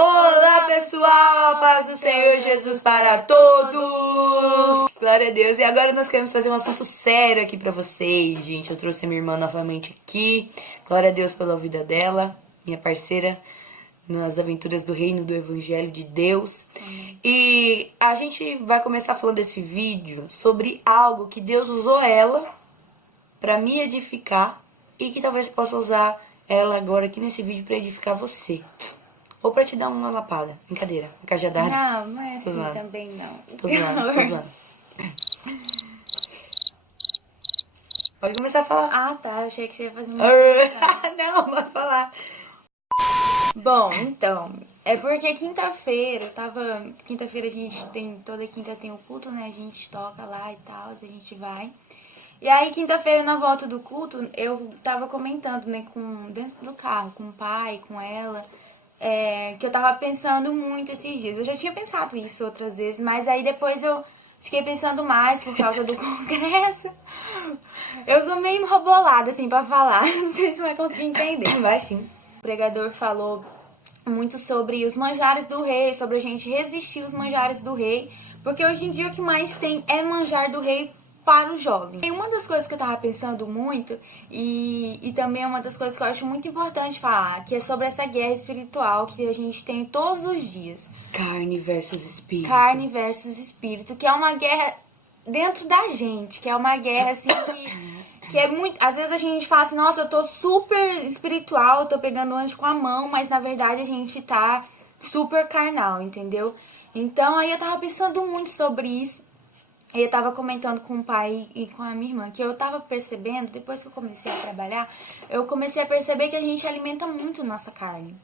Olá pessoal, a paz do Senhor Jesus para todos. Glória a Deus. E agora nós queremos fazer um assunto sério aqui pra vocês, gente. Eu trouxe a minha irmã novamente aqui. Glória a Deus pela vida dela, minha parceira nas aventuras do reino do evangelho de Deus. E a gente vai começar falando desse vídeo sobre algo que Deus usou ela pra me edificar e que talvez possa usar ela agora aqui nesse vídeo pra edificar você. Ou pra te dar uma lapada. Brincadeira. Uma cajadada. Não é assim também, não. Tô zoando. Pode começar a falar. Ah, tá. Eu achei que você ia fazer uma... Não, vai falar. Bom, então, é porque quinta-feira, Quinta-feira a gente tem... Toda quinta tem o culto, né? A gente toca lá e tal, a gente vai. E aí, quinta-feira, na volta do culto, eu tava comentando, né? Dentro do carro, com o pai, com ela... que eu tava pensando muito esses dias. Eu já tinha pensado isso outras vezes, mas aí depois eu fiquei pensando mais por causa do congresso. Eu sou meio enrobolada, assim, pra falar. Não sei se vai conseguir entender. Vai sim. O pregador falou muito sobre os manjares do rei, sobre a gente resistir os manjares do rei, porque hoje em dia o que mais tem é manjar do rei para o jovem. E uma das coisas que eu tava pensando muito, e também é uma das coisas que eu acho muito importante falar, que é sobre essa guerra espiritual que a gente tem todos os dias. Carne versus espírito. Carne versus espírito, que é uma guerra dentro da gente, que é uma guerra assim que é muito... Às vezes a gente fala assim, nossa, eu tô super espiritual, tô pegando o anjo com a mão, mas na verdade a gente tá super carnal, entendeu? Então aí eu tava pensando muito sobre isso. E eu tava comentando com o pai e com a minha irmã que eu tava percebendo, depois que eu comecei a trabalhar, eu comecei a perceber que a gente alimenta muito nossa carne.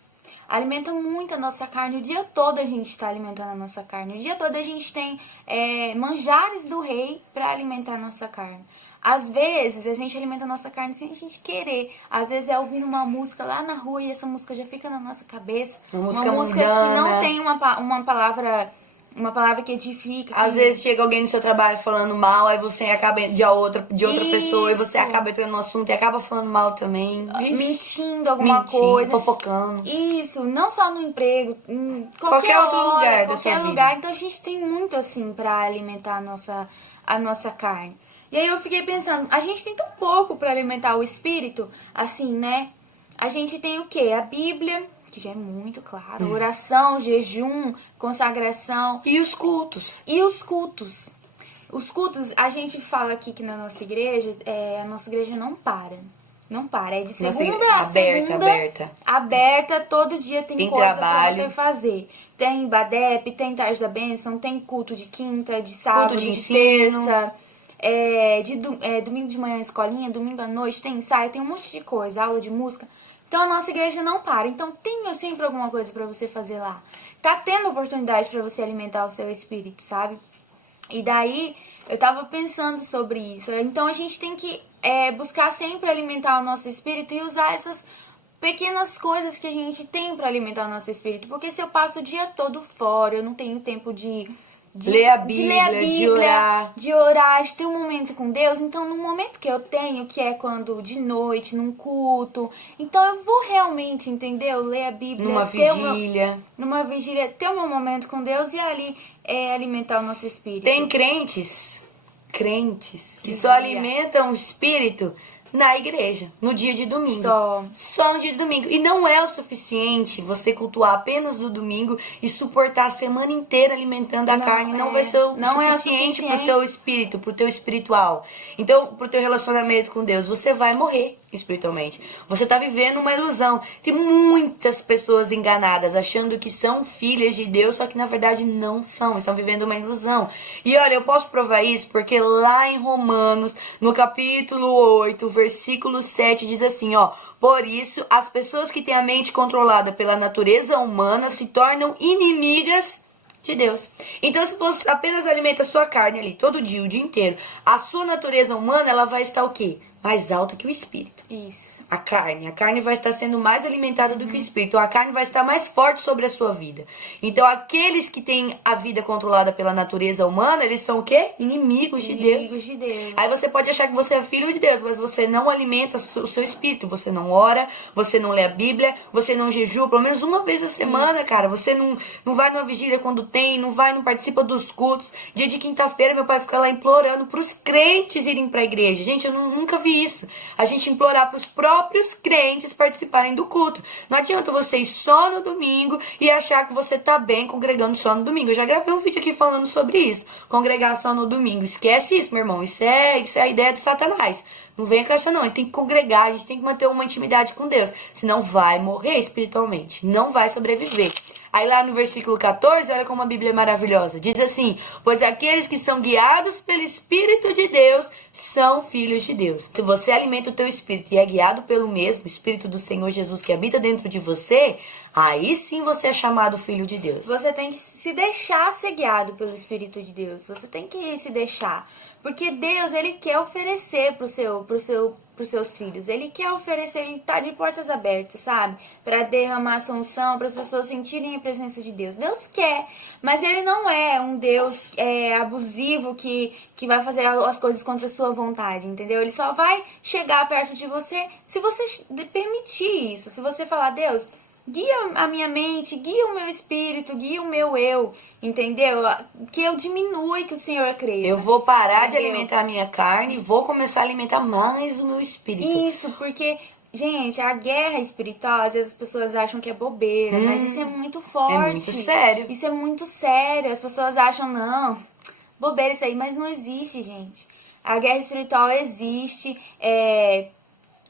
Alimenta muito a nossa carne. O dia todo a gente tá alimentando a nossa carne. O dia todo a gente tem manjares do rei pra alimentar a nossa carne. Às vezes a gente alimenta a nossa carne sem a gente querer. Às vezes é ouvindo uma música lá na rua e essa música já fica na nossa cabeça. Uma música mundana. que não tem uma palavra... Uma palavra que edifica. Às vezes chega alguém no seu trabalho falando mal, aí você acaba de outra pessoa e você acaba entrando no assunto e acaba falando mal também. Mentindo alguma coisa. Fofocando. Isso, não só no emprego, em Qualquer outro hora, lugar da sua qualquer vida. lugar. Então a gente tem muito assim pra alimentar a nossa carne. E aí eu fiquei pensando, a gente tem tão pouco pra alimentar o espírito, assim, né? A gente tem o quê? A Bíblia, que já é muito claro, oração, jejum, consagração. E os cultos. E os cultos. Os cultos, a gente fala aqui que na nossa igreja, a nossa igreja não para. Não para. É de segunda a segunda. Aberta. Todo dia tem coisa trabalho. pra você fazer. Tem Badep, tem Tarde da Bênção, tem culto de quinta, de sábado, Culto de de ensino. terça. Domingo de manhã escolinha, domingo à noite tem ensaio, tem um monte de coisa, aula de música. Então a nossa igreja não para. Então tem sempre alguma coisa pra você fazer lá. Tá tendo oportunidade pra você alimentar o seu espírito, sabe? E daí eu tava pensando sobre isso. Então a gente tem que buscar sempre alimentar o nosso espírito e usar essas pequenas coisas que a gente tem pra alimentar o nosso espírito. Porque se eu passo o dia todo fora, eu não tenho tempo de ler a Bíblia, de orar, de ter um momento com Deus. Então, no momento que eu tenho, que é quando de noite, num culto, então eu vou realmente, entendeu? Ler a Bíblia. Numa vigília, ter o meu momento com Deus e ali alimentar o nosso espírito. Tem crentes que só alimentam o espírito na igreja, no dia de domingo. Só no dia de domingo. E não é o suficiente você cultuar apenas no domingo e suportar a semana inteira alimentando a carne. Não vai ser o suficiente pro teu espírito, pro teu espiritual. Então, pro teu relacionamento com Deus, você vai morrer espiritualmente. Você tá vivendo uma ilusão. Tem muitas pessoas enganadas, achando que são filhas de Deus, só que na verdade não são. Estão vivendo uma ilusão. E olha, eu posso provar isso porque lá em Romanos, no capítulo 8, versículo 7, diz assim, ó: por isso, as pessoas que têm a mente controlada pela natureza humana se tornam inimigas de Deus. Então, se você apenas alimenta a sua carne ali todo dia, o dia inteiro, a sua natureza humana, ela vai estar o quê? mais alta que o espírito. Isso. A carne vai estar sendo mais alimentada do que o espírito. A carne vai estar mais forte sobre a sua vida. Então, aqueles que têm a vida controlada pela natureza humana, eles são o quê? Inimigos de Deus. Inimigos de Deus. Aí você pode achar que você é filho de Deus, mas você não alimenta o seu espírito. Você não ora, você não lê a Bíblia, você não jejua pelo menos uma vez a semana, cara. Você não vai numa vigília quando tem, não participa dos cultos. Dia de quinta-feira, meu pai fica lá implorando pros crentes irem pra igreja. Gente, eu nunca vi isso. A gente implorar pros próprios crentes participarem do culto. Não adianta você ir só no domingo e achar que você tá bem congregando só no domingo. Eu já gravei um vídeo aqui falando sobre isso. Congregar só no domingo. Esquece isso, meu irmão. Isso é a ideia de Satanás. Não venha com essa não. A gente tem que congregar, a gente tem que manter uma intimidade com Deus. Senão vai morrer espiritualmente. Não vai sobreviver. Aí lá no versículo 14, olha como a Bíblia é maravilhosa. Diz assim: pois aqueles que são guiados pelo Espírito de Deus são filhos de Deus. Se você alimenta o teu espírito e é guiado pelo mesmo Espírito do Senhor Jesus que habita dentro de você, aí sim você é chamado filho de Deus. Você tem que se deixar ser guiado pelo Espírito de Deus. Você tem que se deixar. Porque Deus, Ele quer oferecer pros seus filhos. Ele quer oferecer, Ele tá de portas abertas, sabe? Pra derramar sua unção, para as pessoas sentirem a presença de Deus. Deus quer, mas Ele não é um Deus abusivo que vai fazer as coisas contra a sua vontade, entendeu? Ele só vai chegar perto de você se você permitir isso. Se você falar: Deus, guia a minha mente, guia o meu espírito, guia o meu eu, entendeu? Que eu diminua e que o Senhor cresça. Eu vou parar de alimentar a minha carne e vou começar a alimentar mais o meu espírito. Isso, porque, gente, a guerra espiritual, às vezes as pessoas acham que é bobeira, mas isso é muito forte. É muito sério. Isso é muito sério. As pessoas acham, não, bobeira isso aí, mas não existe, gente. A guerra espiritual existe,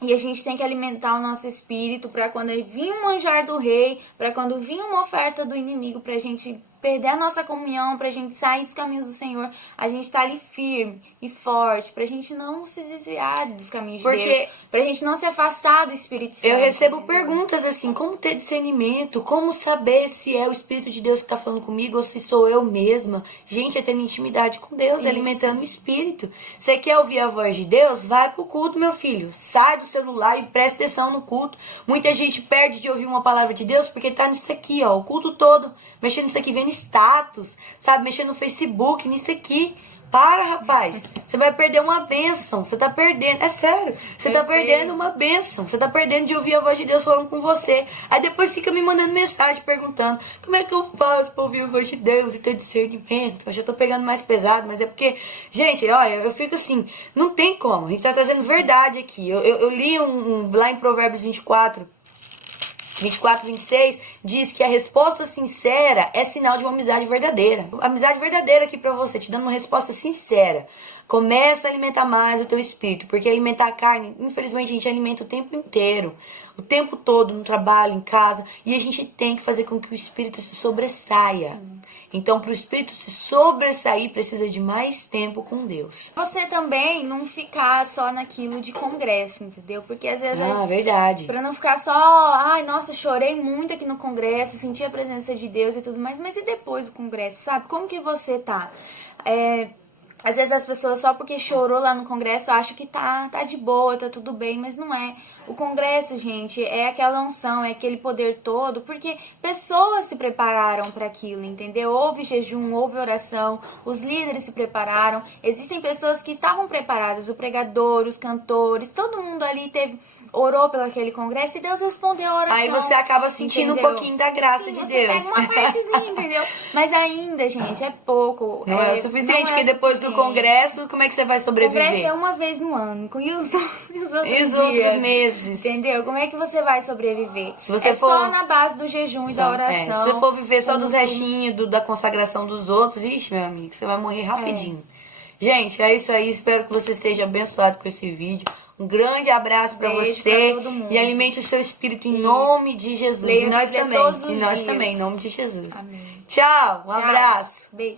e a gente tem que alimentar o nosso espírito para quando vir um manjar do rei, para quando vir uma oferta do inimigo, pra gente perder a nossa comunhão, pra gente sair dos caminhos do Senhor, a gente tá ali firme e forte, pra gente não se desviar dos caminhos de Deus, pra gente não se afastar do Espírito Santo. Eu recebo perguntas assim: como ter discernimento? Como saber se é o Espírito de Deus que tá falando comigo ou se sou eu mesma? Gente, é tendo intimidade com Deus, alimentando o Espírito. Você quer ouvir a voz de Deus? Vai pro culto, meu filho. Sai do celular e presta atenção no culto. Muita gente perde de ouvir uma palavra de Deus porque tá nisso aqui, ó, o culto todo, mexendo nisso aqui, vendo status, sabe, mexendo no Facebook, nisso aqui. Para, rapaz. Você vai perder uma bênção. Você tá perdendo. É sério. Você tá perdendo uma bênção. Você tá perdendo de ouvir a voz de Deus falando com você. Aí depois fica me mandando mensagem perguntando: como é que eu faço pra ouvir a voz de Deus e ter discernimento? Eu já tô pegando mais pesado, mas é porque, gente, olha, eu fico assim, não tem como. A gente tá trazendo verdade aqui. Eu li lá em Provérbios 24, 26, diz que a resposta sincera é sinal de uma amizade verdadeira. Amizade verdadeira aqui pra você, te dando uma resposta sincera. Começa a alimentar mais o teu espírito, porque alimentar a carne, infelizmente, a gente alimenta o tempo inteiro, o tempo todo, no trabalho, em casa, e a gente tem que fazer com que o espírito se sobressaia. Sim. Então, para o espírito se sobressair, precisa de mais tempo com Deus. Você também não ficar só naquilo de congresso, entendeu? Porque às vezes... verdade. Pra não ficar só, ai, nossa, chorei muito aqui no congresso, senti a presença de Deus e tudo mais, mas e depois do congresso, sabe? Como que você tá? Às vezes as pessoas só porque chorou lá no congresso acham que tá de boa, tá tudo bem, mas não é. O congresso, gente, é aquela unção, é aquele poder todo, porque pessoas se prepararam para aquilo, entendeu? Houve jejum, houve oração, os líderes se prepararam, existem pessoas que estavam preparadas, o pregador, os cantores, todo mundo ali orou pelo aquele congresso e Deus respondeu a oração. Aí você acaba sentindo um pouquinho da graça de Deus. Você pega uma partezinha, entendeu? Mas ainda, gente, é pouco. Não é o suficiente, porque depois do congresso, como é que você vai sobreviver? O congresso é uma vez no ano, e os outros meses. Entendeu? Como é que você vai sobreviver? Se você for só na base do jejum e da oração. Se você for viver só dos restinhos da consagração dos outros, ixi, meu amigo, você vai morrer rapidinho. Gente, é isso aí. Espero que você seja abençoado com esse vídeo. Um grande abraço pra você. Pra todo mundo. E alimente o seu espírito em nome de Jesus. Leia e nós também. todos os E nós dias. também, em nome de Jesus. Amém. Tchau, um abraço. Beijo.